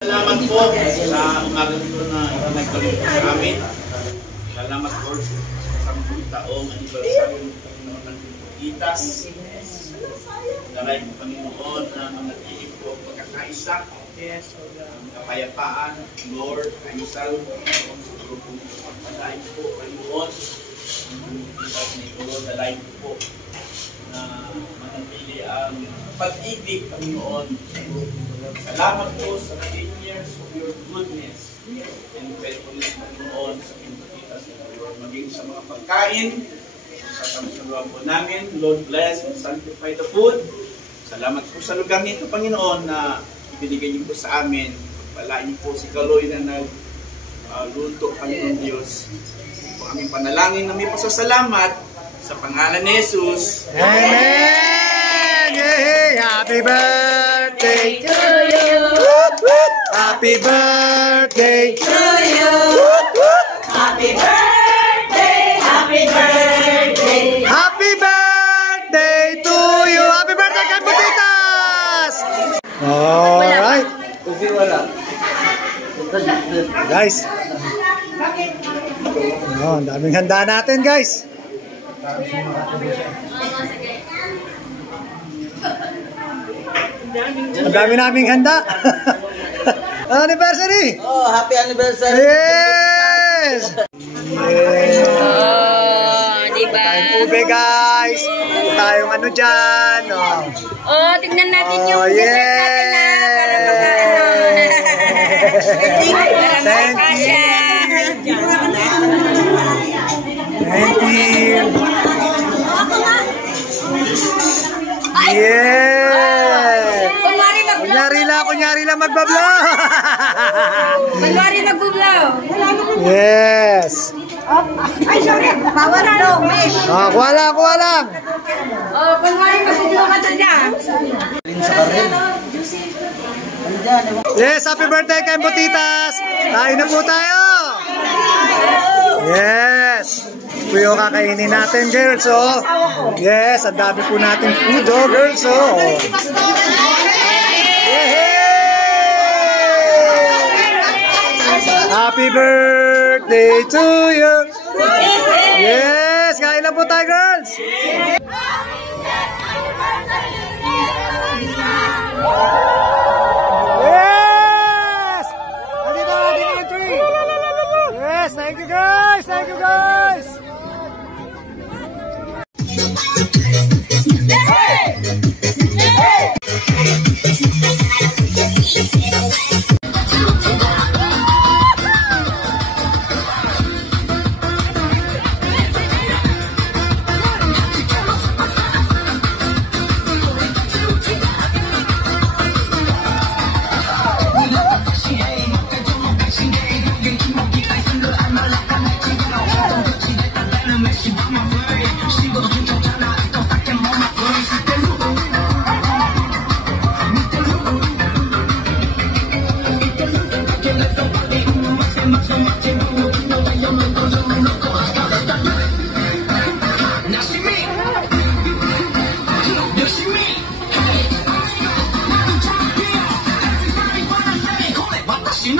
Salamat po sa umaga nito na nagkaroon po sa amin. Salamat po sa 10 taong anibersaryo ng Itas. Daray po Panginoon na manatili po ang pagkakaisa, ang kapayapaan, Lord, kaisal, sa grupong pagpalain po, Panginoon. Lord, dalayin po na manatili ang pag-ibig, Panginoon. Salamat po sa 10 years of your goodness and faithfulness, Panginoon, sa Pilipinas, Lord, maging sa mga pagkain, sa pagsaluhan po namin. Lord, bless and sanctify the food. Salamat po sa lugar nito, Panginoon, na ibinigay niyo po sa amin. Pagpalain niyo po si Kaloy na nagluto, Panginoon Diyos. Po aming panalangin na may pasasalamat sa pangalan ni Jesus. Amen! Yay! Happy birthday to you! Happy birthday to you! Happy birthday! Happy birthday! Happy birthday to you! Happy birthday kay Butitas! Alright! Guys! Ang daming handa natin, guys! Ang dami naming handa. Anniversary! Oh, happy anniversary! Yes! Oh, diba? Tayong ube, guys. Tayong ano dyan. Oh, tignan natin yung yes! dessert natin na. Thank you. Thank you. Yeah! Kunyari lang magbablog. Kunwari magbublaw. Yes. Ay, sorry. Bawal na daw, miss. Kuha lang. Oh, kunwari magbublaw ka to dyan. Yes, happy birthday kay Butitas. Kain na po tayo. Yes. Ito yung kakainin natin, girls. Oh. Yes, ang dami po natin food, oh, girls. Oh. Happy birthday to you. Yes, kain na po tayo, girls. Yes! Andito na ating entry. Yes, thank you guys. Thank you guys. She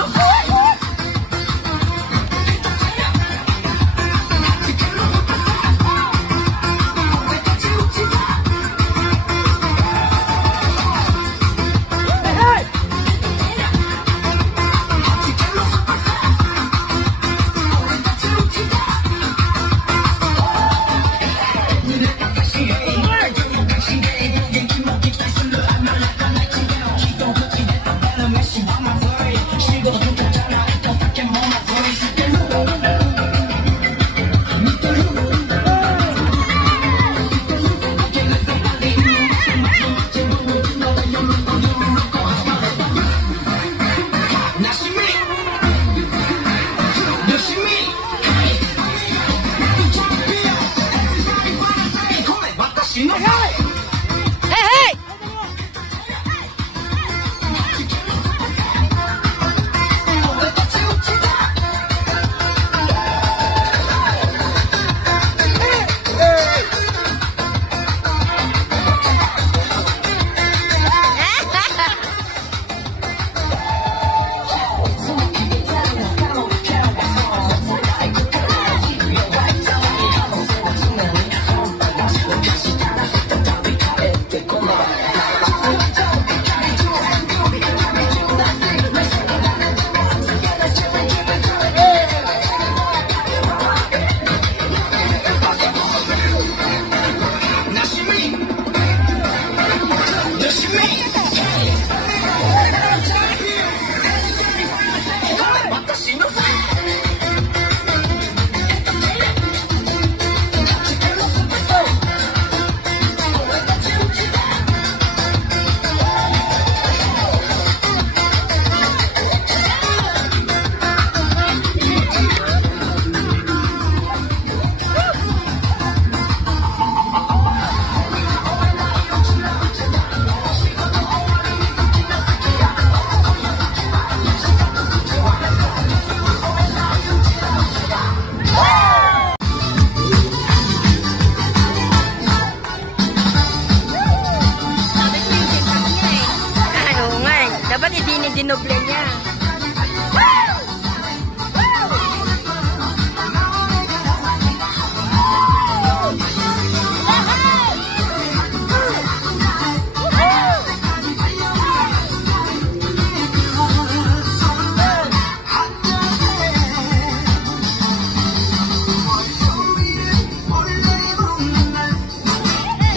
dinoble niya.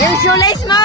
Yung shoelace mo!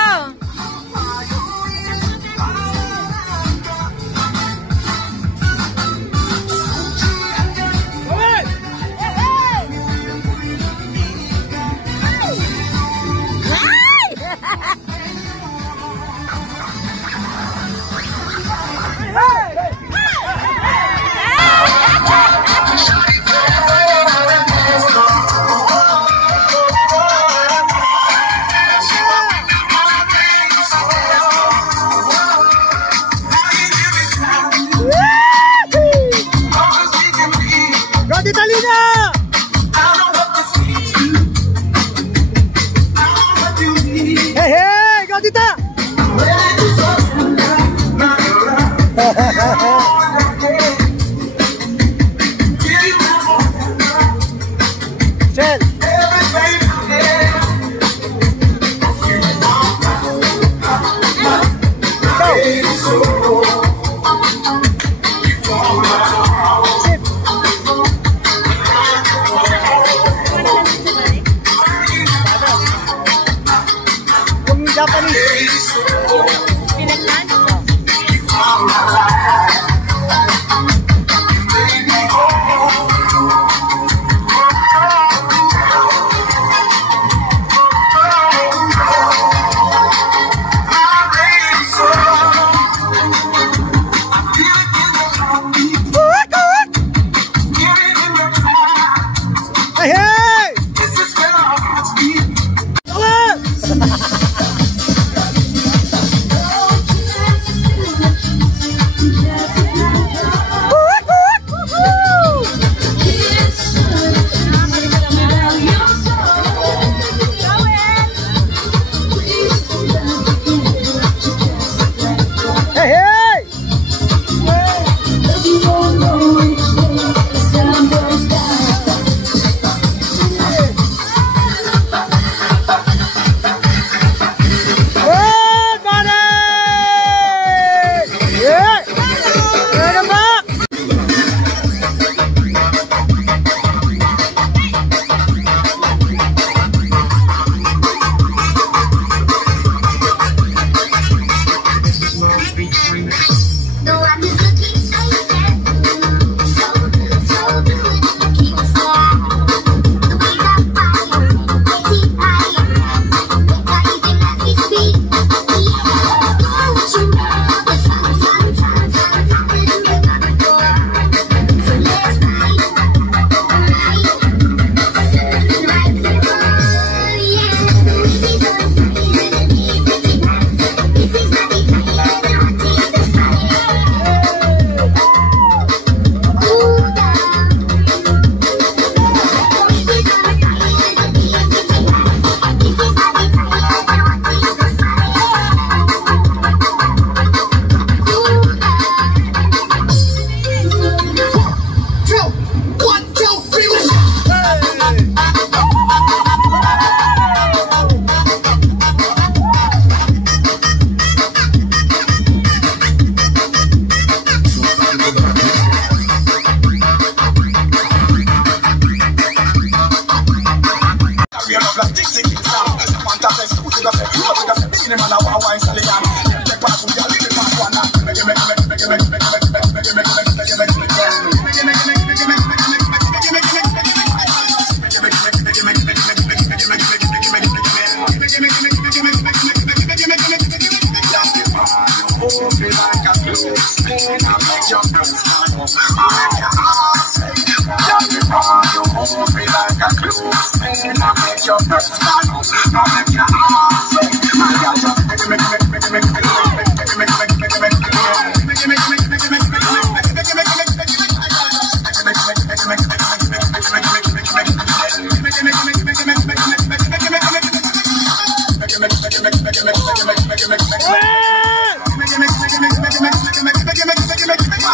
Make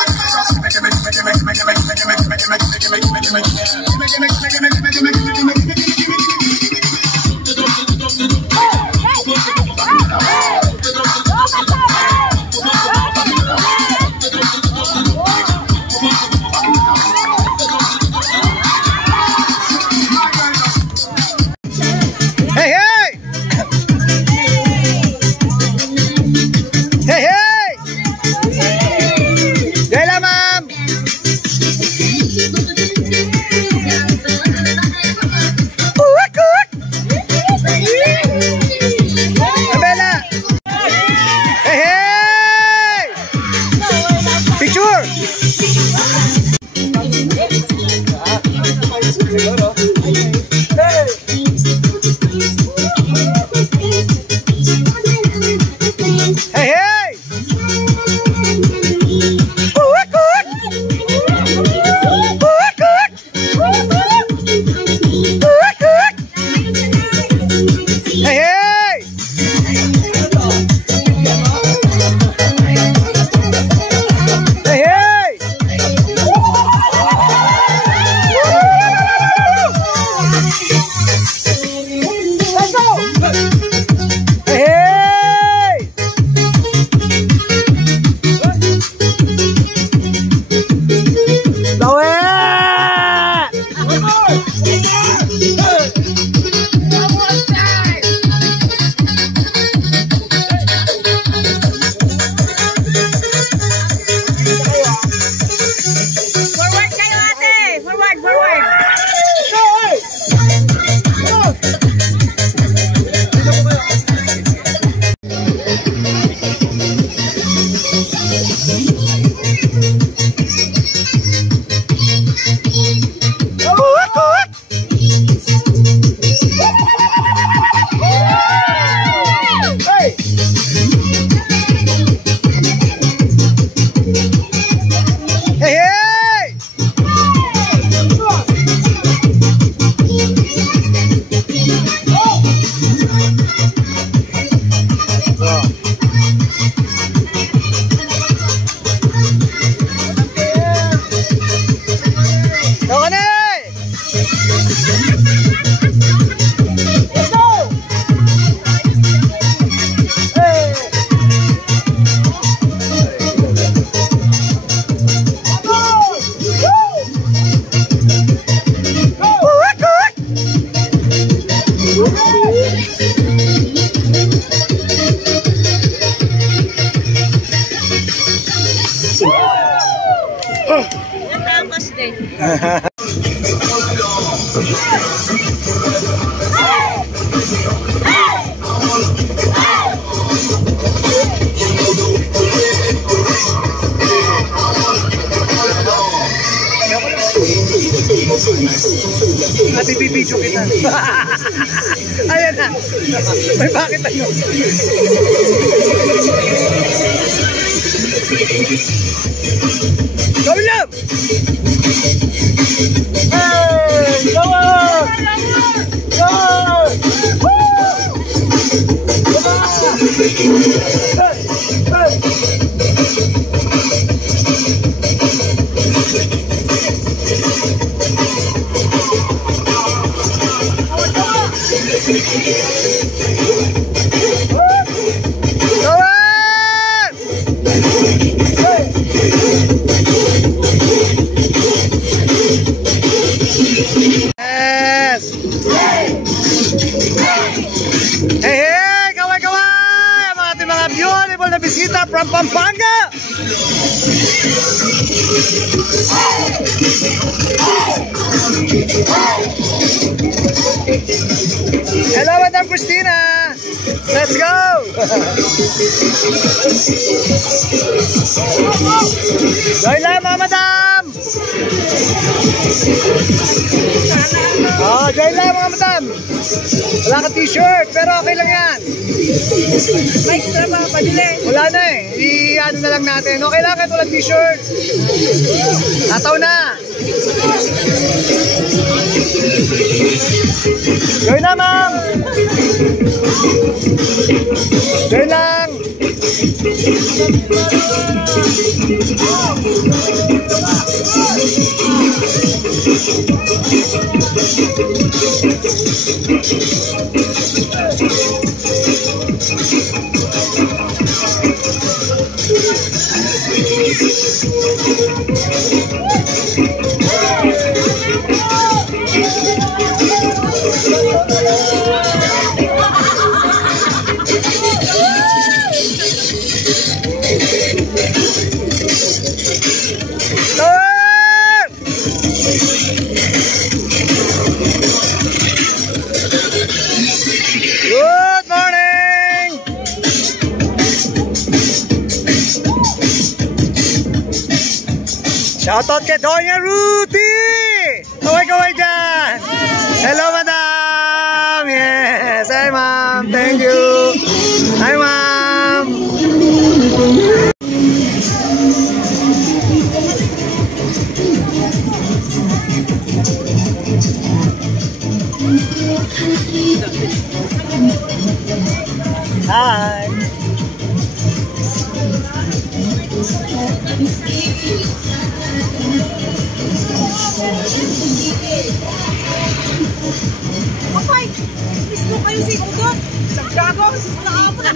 At ibibidyo kita. Ayan na. May bakit tayo? Go lang! Hey! Go on! Go on! Beautiful na bisita from Pampanga. Hello, Madam Christina. Let's go. Join lang, Madam. Oh, join lang, mga Madam. Wala ka t-shirt, pero okay lang yan. May extra pa, padili. Wala na eh. I-ano na lang natin. Okay lang kahit walang t-shirt. Tataw na. Join na, ma'am. Join lang. Good morning! Shoutout kay Doña Ruthie! Kaway-kaway dyan! Hello, madam! Yes! Hi, ma'am! Thank you! Hi, ma'am! Hi! Okay, miss mo kayo si Udon. Naggago, nakakapo na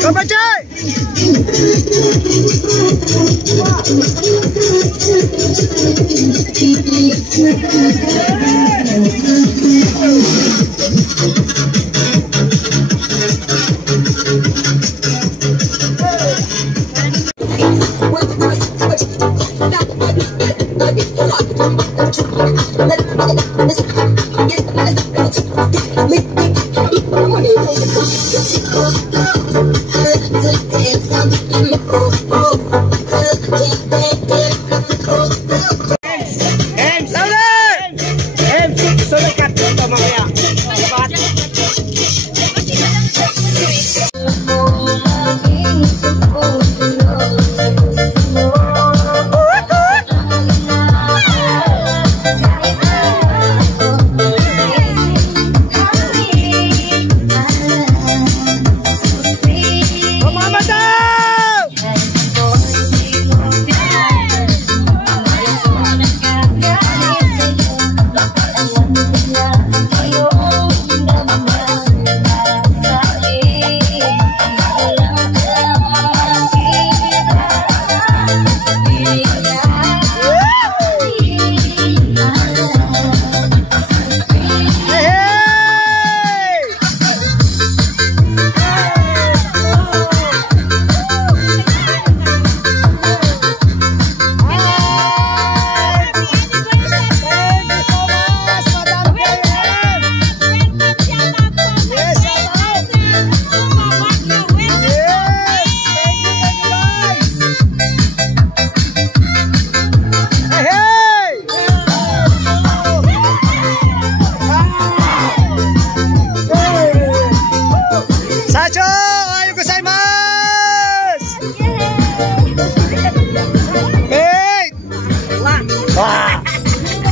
Kapachay!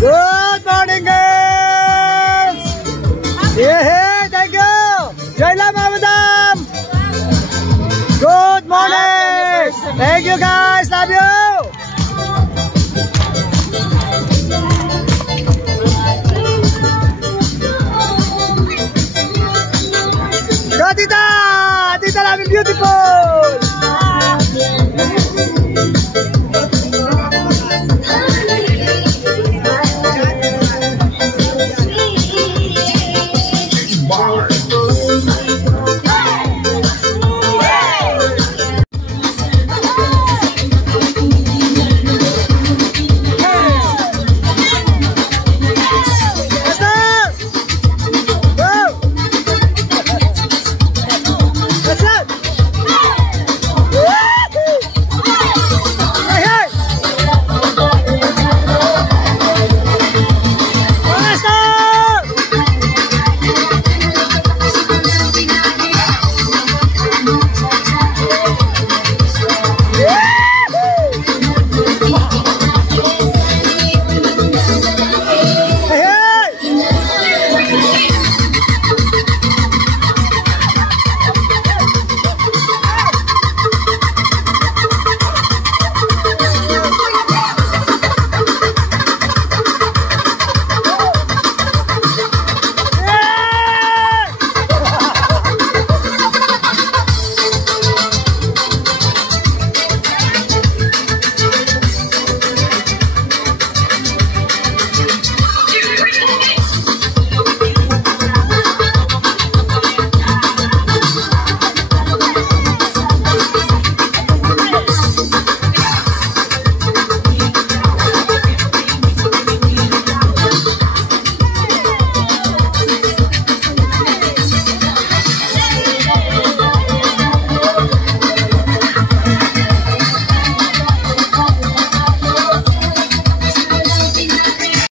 Good!